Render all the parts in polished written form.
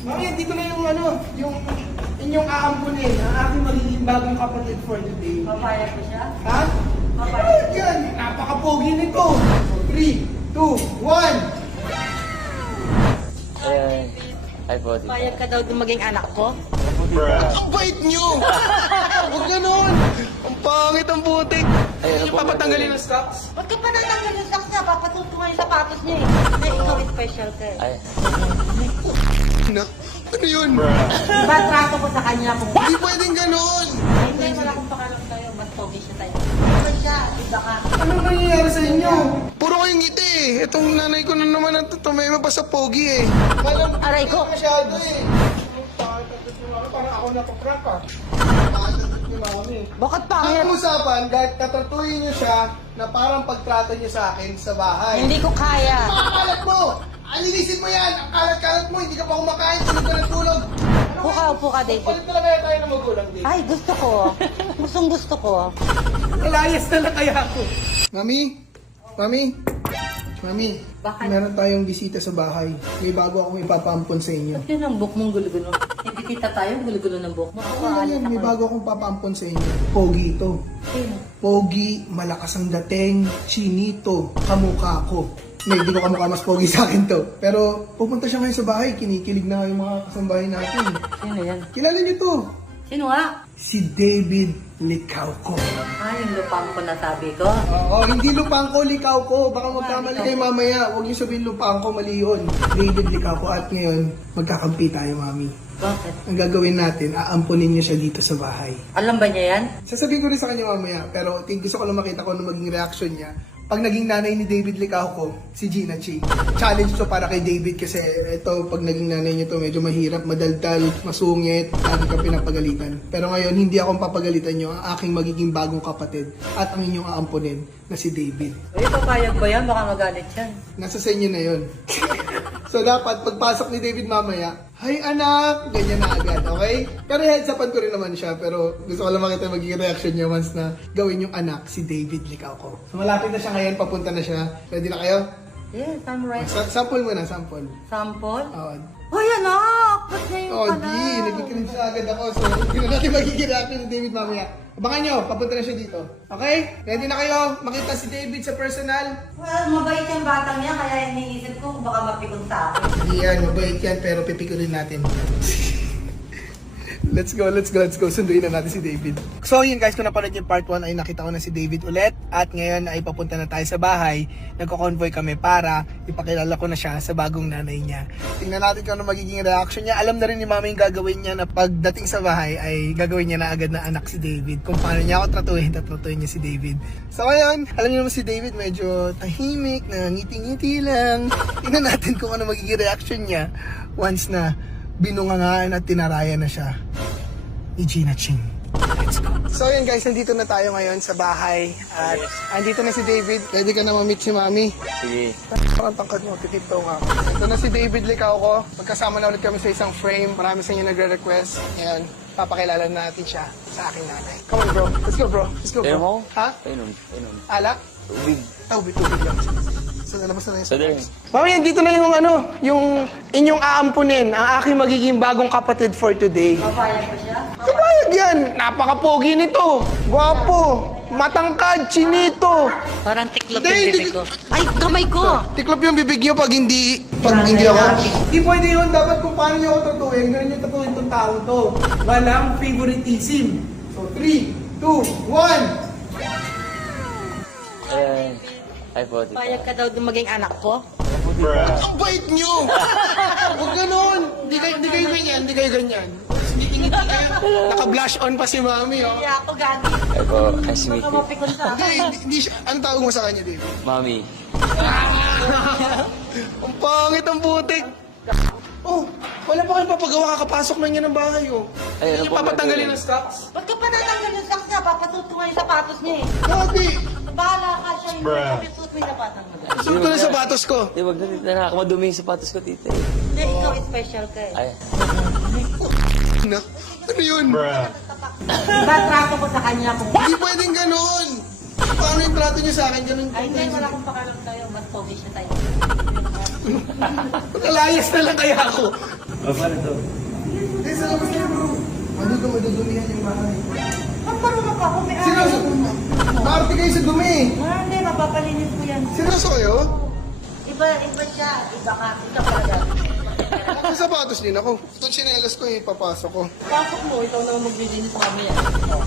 Mamaya, dito na yung yung inyong aampunin, ang aking magiging bagong kapatid for today. Papayag ko siya? Ha? Papayag yan! Napaka-pogi nito! 3, 2, 1! Ay po, tita. Papayag ka daw din maging anak ko? Ang bait nyo! Huwag ganon! Ang pangit ang butik! Ay, ano Hindi po, papatanggalin Martin? ang stocks? Ba't ka pa natanggal yung socks niya? Papatutungan yung sapatos niya eh. Na ikaw special ka eh. Ay, Na, ano yun? Diba trato ko sa kanya kung... Hindi pwedeng ganon! Ay, hindi, wala akong pakalam sa'yo. Mas pogi siya tayo. Ano siya? Iba ka. Ano nangyayari sa inyo? Puro kayong ngiti eh. Itong nanay ko na naman ang tumema pa sa pogi eh. Aray ko. Masyado eh. Parang ako napaprank ah. Ni mami. Bakit pangit? Ang usapan, dahil tatratuhin niyo siya na parang pagtrato niyo sa akin sa bahay. Hindi ko kaya. Ang kalat mo! Alinisin mo yan! Ang kalat-kalat mo! Hindi ka pa kumakain! Tulog ka ng tulog! Upo ka, David. Palit talaga tayo ng magulang, David. Ay, gusto ko. Gustong gusto ko. Nalayas na lang kaya ako. Mami? Mami? Mami? Bakit? Meron tayong bisita sa bahay. May bago akong ipapampon sa inyo. Ba't yun ang book mong gulo-gulo? Hindi kita tayo, gulo-gulo ng book mo. Ano yan? May bago akong papampon sa inyo. Pogi ito. Sino? Pogi, malakas ang dating, chinito, kamukha ko. Hindi ko kamukha mas pogi sa akin to. Pero pupunta siya ngayon sa bahay, kinikilig na yung mga kasambahay natin. Sino yan? Kilala niyo to? Sino nga? Si David Licauco. Ah, yung lupang ko nasabi ko. Oo, hindi lupang ko, likaw ko. Baka magkamali kayo mamaya. Huwag niyo sabihin lupang ko, mali yun. David Licauco. At ngayon, magkakampi tayo, mami. Bakit? Ang gagawin natin, aampunin niyo siya dito sa bahay. Alam ba niya yan? Sasabihin ko rin sa kanya mamaya, pero gusto ko lang makita ko ano maging reaction niya. Pag naging nanay ni David Licauco, si Gina Ching. Challenge to para kay David kasi ito, pag naging nanay niya to, medyo mahirap, madaldal, masungit, lagi ka pinapagalitan. Pero ngayon, hindi akong papagalitan niyo, ang aking magiging bagong kapatid at ang inyong aampunin na si David. Uy, papayag ba yan? Baka magalit yan. Nasa sa inyo na yun. So dapat, pagpasok ni David mamaya, "Hi anak!" Ganyan na agad, okay? Pero heads upan ko rin naman siya, pero gusto ko lang makita yung magiging reaction niya once na gawin yung anak si David Licauco. So malapit na siya ngayon, papunta na siya. Ready na kayo? Yes, I'm right. Sample muna, sample. Sample? Oo. Hoy, anak! Ba't ngayon Oh, ka na? di, nagkikinig siya agad ako. So, hindi na natin magiging reaction ni David mamaya. Abangan nyo, papunta na siya dito. Okay? Ready na kayo? Makita si David sa personal? Well, mabait yung batang niya, kaya iniisip ko kung baka mapikon sa akin. Hindi yan, mabait yan, pero pipikurin natin. Let's go. Sunduin na natin si David. So yun guys, kung napanood yung part 1 ay nakita ko na si David ulit. At ngayon ay papunta na tayo sa bahay. Nagko-convoy kami para ipakilala ko na siya sa bagong nanay niya. Tingnan natin kung ano magiging reaction niya. Alam na rin ni mama yung gagawin niya na pagdating sa bahay ay gagawin niya na agad na anak si David. Kung paano niya ako tratuhin niya si David. So ngayon, alam niyo naman si David medyo tahimik, ngiti-ngiti lang. Tingnan natin kung ano magiging reaction niya once na binungangaan at tinarayan na siya ni Gina Ching. Let's go. So yun guys, nandito na tayo ngayon sa bahay at andito na si David. Ready ka na ma-meet si Mami? sige. Parang tangkad mo, titipto nga. Ito na si David Licauco. Magkasama na ulit kami sa isang frame. Marami sa inyo nagre-request. Ngayon, papakilala natin siya sa aking nanay. Come on bro, let's go bro. Let's go Inom bro. mo? Ha? Inom. Alak? Tubig. Tubig lang. So nalabas na So there. Mami, dito na yung yung inyong aampunin, ang aking magiging bagong kapatid for today. Papayag ko siya? Kapayag yan! Napaka-pogi nito! Gwapo! Matangkad! Chinito! Parang tiklop Hindi, yung bibig hindi- ko. Ay, kamay ko! Tiklop yung bibig niyo pag hindi ako. Hindi pwede yun. Dapat kung paano niyo ako tatuin, ganun yung tatuin tong tao to. Walang favoritism. So, 3, 2, 1! Ay po, tita. Papayag ka daw din maging anak ko? Ang bait niyo! Huwag ganun! Hindi kayo ganyan. Ngiti-ngiti kayo. Naka-blush on pa si Mami, oh. Hindi ako gani. Ay po, nice to meet Baka you. mapikon sa akin. Hindi siya. Anong tawag mo sa kanya, David? Mami. Ang pangit ang butik. Oh, wala pa kayong papagawa, kakapasok na niya ng bahay, oh. Ay, Hindi ano niya po papatanggalin gagawin? ang stocks? Ba't ka pa natanggal yung socks niya? Papatutungan yung sapatos niya eh. Sabi, Bahala ka siya yung suit mo yung sapatos mo. suot ko na sapatos ko. Di, wag na tita. Nakakamadumi yung sapatos ko, tita. Hindi, ikaw special ka eh. Ay. Na, ano yun? Diba trato ko sa kanya kung... Hindi pwedeng ganon. Paano yung trato niyo sa akin? Ganun. Ay, hindi, wala akong pakalam sa'yo. Mas pogi siya tayo. Nalayas na lang kaya ako. Oh, paano to? Eh, sa labas na bro. Madudumihan yung bahay. Ba't marunong ka? Kung may Seryoso? Maarte kayo sa dumi. Hindi, mapapalinis ko yan. Seryoso kayo? Iba siya. Iba ka. Ikaw talaga. May sapatos din ako. Itong sinelas ko ipapasok ko. Pasok mo, ikaw naman maglilinis sa kami yan.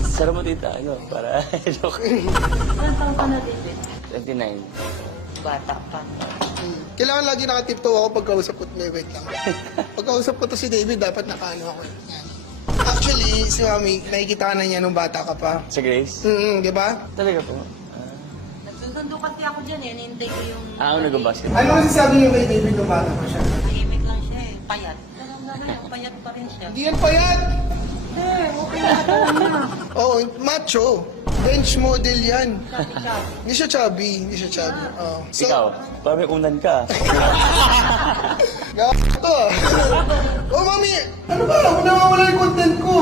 Sarap mo tita, ano, para joke. Ilan taon ka na, David? 29. Bata pa. Kailangan lagi nakatiptoe ako pagkausap ko. Wait lang. Pagkausap ko to si David, dapat nakaano ako. Yan. Actually, si Mami, nakikita ka na niya nung bata ka pa. Sa Grace? Di ba? Talaga po. Nagsusundo kasi ako dyan eh. Nintay ko yung... Ako nag-basket. Ano kasi sabi niyo kay David nung bata pa siya? Tahimik lang siya eh. Payat. Alam na yung payat pa rin siya. Hindi yan payat! Okay na katawan niya. Oo, macho. Bench model yan. Sabi. Hindi siya chubby. Hindi siya chubby. Oo. So, Ikaw, parang may unan ka. Gato ah. Oh, Mami! Ano ba? Nawawala yung content ko.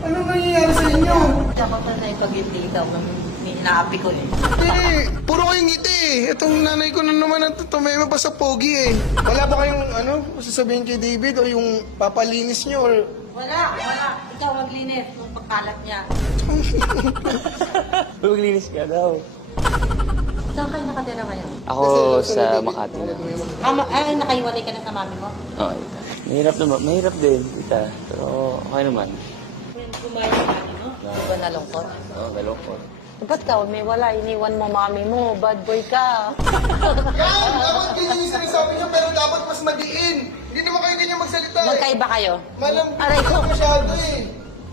Anong nangyayari sa inyo? Dapat na ipag-ibig ikaw ng inaapi ko eh. Puro kayong ngiti eh. Itong nanay ko na naman ang tumema pa sa pogi eh. Wala ba kayong sasabihin kay David o yung papalinis niyo or... Wala. Ikaw maglinis ng pagkalat niya. Maglinis ka daw. Saan kayo nakatira ngayon? Ako sa Makati na. Nakaiwalay ka na sa mami mo? Oo, tita. Mahirap naman. Mahirap din, tita. Pero okay naman. When kumain ng mami mo? Di ba nalungkot? Oo, galok ko. Ba't ka? May wala. Iniwan mo mami mo. Bad boy ka. Yan! Dapat ganyan yung sinasabi niyo pero dapat mas madiin. Hindi naman kayo ganyan magsalita eh. Magkaiba kayo? Malam Aray ko. masyado eh.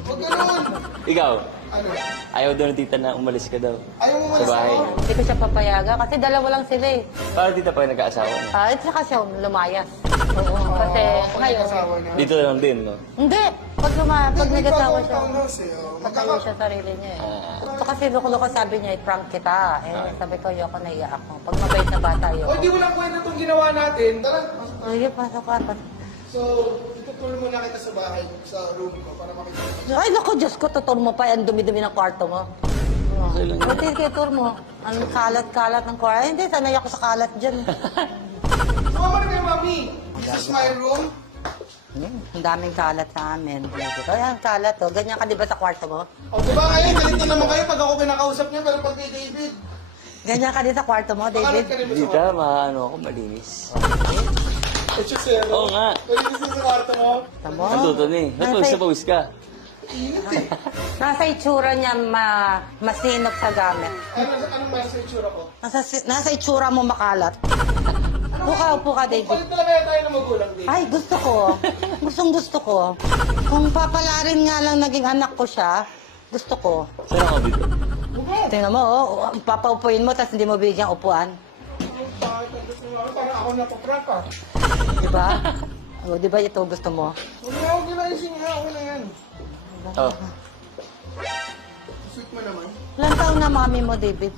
Huwag ganun. Ikaw, Ano? ayaw daw ng tita na umalis ka daw. Ayaw mo Sa malas bahay. ako? Hindi ko siya papayaga kasi dalawa lang sila eh. Paano tita pa nag-aasawa na? At saka siya lumayas. Oo. Kasi ngayon. Asawa niya. Dito lang din, no? Hindi. Pag nag-asawa siya. Townhouse eh. oh. Patayo siya sarili niya eh. Gusto kasi loko-loko sabi niya, i-prank kita. Sabi ko, ayoko naiyak ako. Pag mabait na bata, O, ayoko. di mo lang kwenta itong ginawa natin. Tara. Ay, pasok ka. So, itutulong muna kita sa bahay, sa room ko, para makita. Ay, naku, Diyos ko, tutur mo pa. Ang dumi-dumi ng kwarto mo. Okay lang yun. Buti kay tour mo. Ang kalat-kalat ng kwarto. Ay, hindi, sanay ako sa kalat dyan. Sumama na kayo, Mami. This is my room. Ang daming kalat sa amin. Ay, ang kalat, oh. Ganyan ka, di ba, sa kwarto mo? O, di ba kayo? Galit na naman kayo pag ako kinakausap niya, pero pag kay David. Ganyan ka din sa kwarto mo, Pakalat David? ka rin ba sa Tita, maano ako, malinis. Hechosero. Oo nga. Malinis na sa kwarto mo. Tamo? Natuto na eh. Napawis na pawis ka. Init eh. Nasa itsura niya masinop sa gamit. Anong mayroon sa itsura ko? Nasa itsura mo makalat. Upo ka, David. Palit talaga tayo ng magulang, David. Ay, gusto ko. Gusto ko. Kung papalarin nga lang naging anak ko siya, gusto ko. Saan ako dito? Tingnan mo, oh, papaupuin mo, tapos hindi mo bigyan upuan. Bakit ang gusto mo? Parang ako napaprank ah. Di ba? O, di ba ito gusto mo? Huwag na ayusin niya. Ako na yan. Oh, Sweet mo naman. Ilan taon na mami mo, David?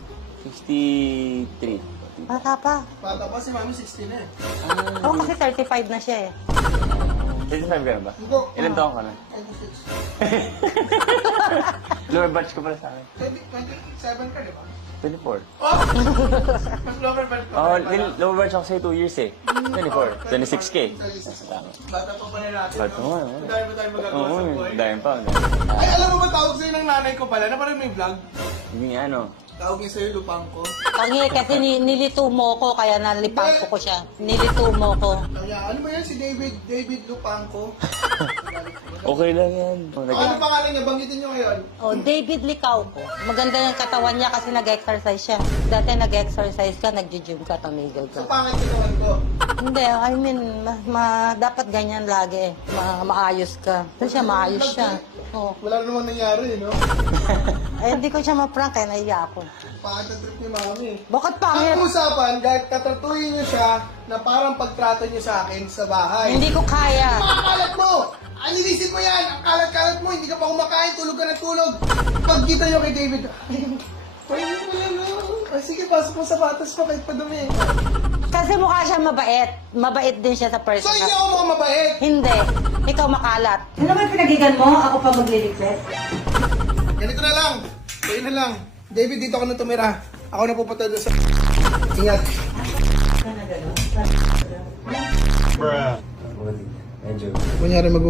63. Bata pa. Bata pa si Mami 16 na eh. Oo, kasi 35 na siya eh. 35 ka na ba? Hindi. Ilan taon ka na? 26. Lower batch ko pala sa akin. 27 ka, di ba? 24. Oh! Mas lower belt ka. Oh, lower batch ako sa'yo 2 years eh. 24. 26K. Tama. Bata pa pala natin. Ba't no? mo nga? Ang dami pa tayo magagawa Oo, sa buhay. dahil pa. Ay, alam mo ba tawag sa'yo ng nanay ko pala? Na parang may vlog. Hindi ano. Tawag niya sa'yo, lupang ko. Kasi nilito mo ko, kaya nalipangko ko siya. Nilito mo ko. Kaya, ano ba yan si David Lupangko? Okay lang yan. Oh, Ano pangalan niya? Banggitin niyo ngayon. Oh, David Licauco. Maganda yung katawan niya kasi nag-exercise siya. Dati nag-exercise ka, nag-gym ka, tumigil Sa ka. pangit kitawan ko. Hindi, I mean, dapat ganyan lagi. Maayos ka. Kasi siya, maayos siya. Oh. Wala namang nangyari, no? Ay, hindi ko siya ma-prank, kaya naiya ako. Pangit ang trip ni Mami. Bakit Ang pangit? usapan, dahil katratuhin niyo siya na parang pagtrato niyo sa akin sa bahay. Hindi ko kaya. Mga kalat mo! Anilisin mo yan! Ang kalat-kalat mo! Hindi ka pa kumakain, tulog ka na tulog! Pagkita niyo kay David, pwede mo yan, no? Ay, sige, pasok mo sapatos mo kahit padumi. Kasi mukha siya mabait. Mabait din siya sa So, person. hindi ako mga mabait. Hindi. Ikaw makalat. Ano ba pinagigan mo? Ako pa magliligpit? Ganito na lang. Kayo na lang. David, dito ka na tumira. Ako na pupunta doon sa... Ingat. Medyo. Kunyari mag